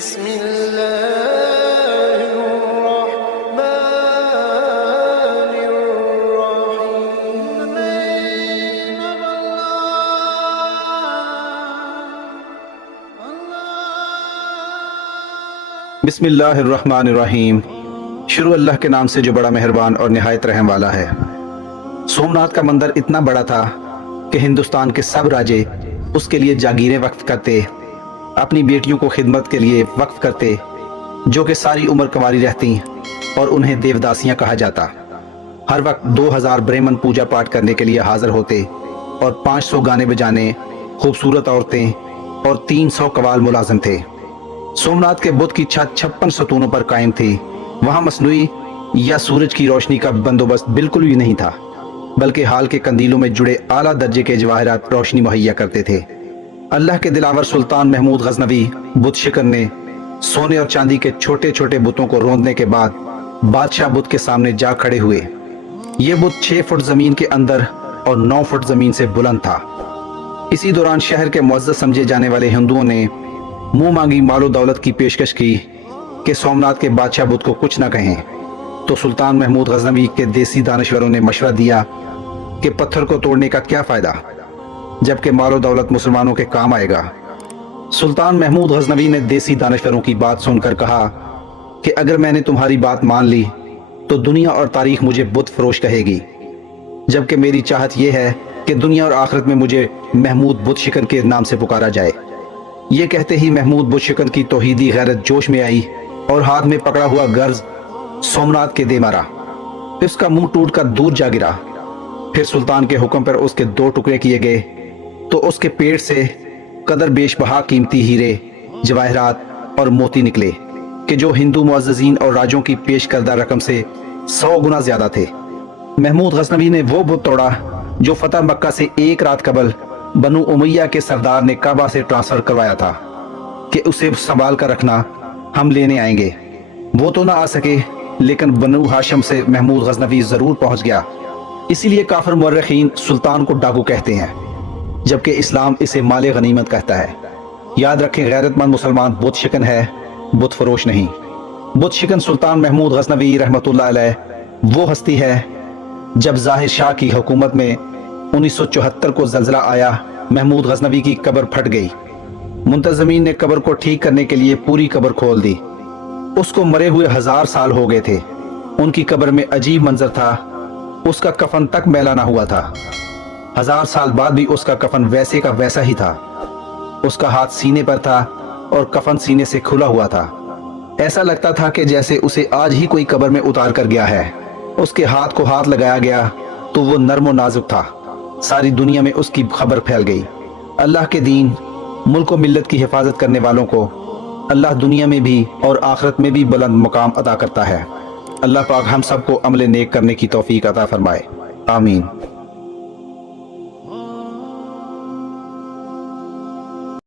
بسم الله الرحمن الرحيم. بسم اللہ الرحمن الرحیم. شروع اللہ کے نام سے جو بڑا مہربان اور نہایت رحم والا ہے. سومناتھ کا مندر اتنا بڑا تھا کہ ہندوستان کے سب راجے اس کے لیے جاگیریں وقف کرتے، اپنی بیٹیوں کو خدمت کے لیے وقف کرتے جو کہ ساری عمر کنواری رہتی اور انہیں دیوداسیاں کہا جاتا. ہر وقت 2000 برہمن پوجا پاٹ کرنے کے لیے حاضر ہوتے اور 500 گانے بجانے، خوبصورت عورتیں اور 300 قوال ملازم تھے. سومناتھ کے بت کی چھت 56 ستونوں پر قائم تھی. وہاں مصنوعی یا سورج کی روشنی کا بندوبست بالکل بھی نہیں تھا، بلکہ حال کے قندیلوں میں جڑے اعلیٰ درجے کے جواہرات روشنی مہیا کرتے تھے. اللہ کے دلاور سلطان محمود غزنوی بت شکن نے سونے اور چاندی کے چھوٹے چھوٹے بتوں کو روندنے کے بعد بادشاہ بت کے سامنے جا کھڑے ہوئے. یہ بت 6 فٹ زمین کے اندر اور 9 فٹ زمین سے بلند تھا. اسی دوران شہر کے معزز سمجھے جانے والے ہندوؤں نے منہ مانگی مال و دولت کی پیشکش کی کہ سومناتھ کے بادشاہ بت کو کچھ نہ کہیں. تو سلطان محمود غزنوی کے دیسی دانشوروں نے مشورہ دیا کہ پتھر کو توڑنے کا کیا فائدہ جبکہ مال و دولت مسلمانوں کے کام آئے گا. سلطان محمود غزنوی نے دیسی دانشوروں کی بات سن کر کہا کہ اگر میں نے تمہاری بات مان لی تو دنیا اور تاریخ مجھے بت فروش کہے گی، جبکہ میری چاہت یہ ہے کہ دنیا اور آخرت میں مجھے محمود بت شکن کے نام سے پکارا جائے. یہ کہتے ہی محمود بت شکن کی توحیدی غیرت جوش میں آئی اور ہاتھ میں پکڑا ہوا گرز سومناتھ کے دے مارا. اس کا منہ ٹوٹ کر دور جا گرا. پھر سلطان کے حکم پر اس کے 2 ٹکڑے کیے گئے تو اس کے پیٹ سے قدر بیش بہا قیمتی ہیرے، جواہرات اور موتی نکلے کہ جو ہندو معززین اور راجوں کی پیش کردہ رقم سے 100 گنا زیادہ تھے. محمود غزنوی نے وہ بت توڑا جو فتح مکہ سے 1 رات قبل بنو امیہ کے سردار نے کعبہ سے ٹرانسفر کروایا تھا کہ اسے سنبھال کر رکھنا، ہم لینے آئیں گے. وہ تو نہ آ سکے لیکن بنو ہاشم سے محمود غزنوی ضرور پہنچ گیا. اسی لیے کافر مورخین سلطان کو ڈاکو کہتے ہیں جبکہ اسلام اسے مال غنیمت کہتا ہے. یاد رکھیں غیرت مند مسلمان بت شکن ہے، بت فروش نہیں. بت شکن سلطان محمود غزنوی رحمۃ اللہ علیہ وہ ہستی ہے جب ظاہر شاہ کی حکومت میں 1974 کو زلزلہ آیا. محمود غزنوی کی قبر پھٹ گئی. منتظمین نے قبر کو ٹھیک کرنے کے لیے پوری قبر کھول دی. اس کو مرے ہوئے 1000 سال ہو گئے تھے. ان کی قبر میں عجیب منظر تھا. اس کا کفن تک میلا نہ ہوا تھا. 1000 سال بعد بھی اس کا کفن ویسے کا ویسا ہی تھا. اس کا ہاتھ سینے پر تھا اور کفن سینے سے کھلا ہوا تھا. ایسا لگتا تھا کہ جیسے اسے آج ہی کوئی قبر میں اتار کر گیا ہے. اس کے ہاتھ کو ہاتھ لگایا گیا تو وہ نرم و نازک تھا. ساری دنیا میں اس کی خبر پھیل گئی. اللہ کے دین، ملک و ملت کی حفاظت کرنے والوں کو اللہ دنیا میں بھی اور آخرت میں بھی بلند مقام عطا کرتا ہے. اللہ پاک ہم سب کو عمل نیک کرنے کی توفیق عطا فرمائے. آمین.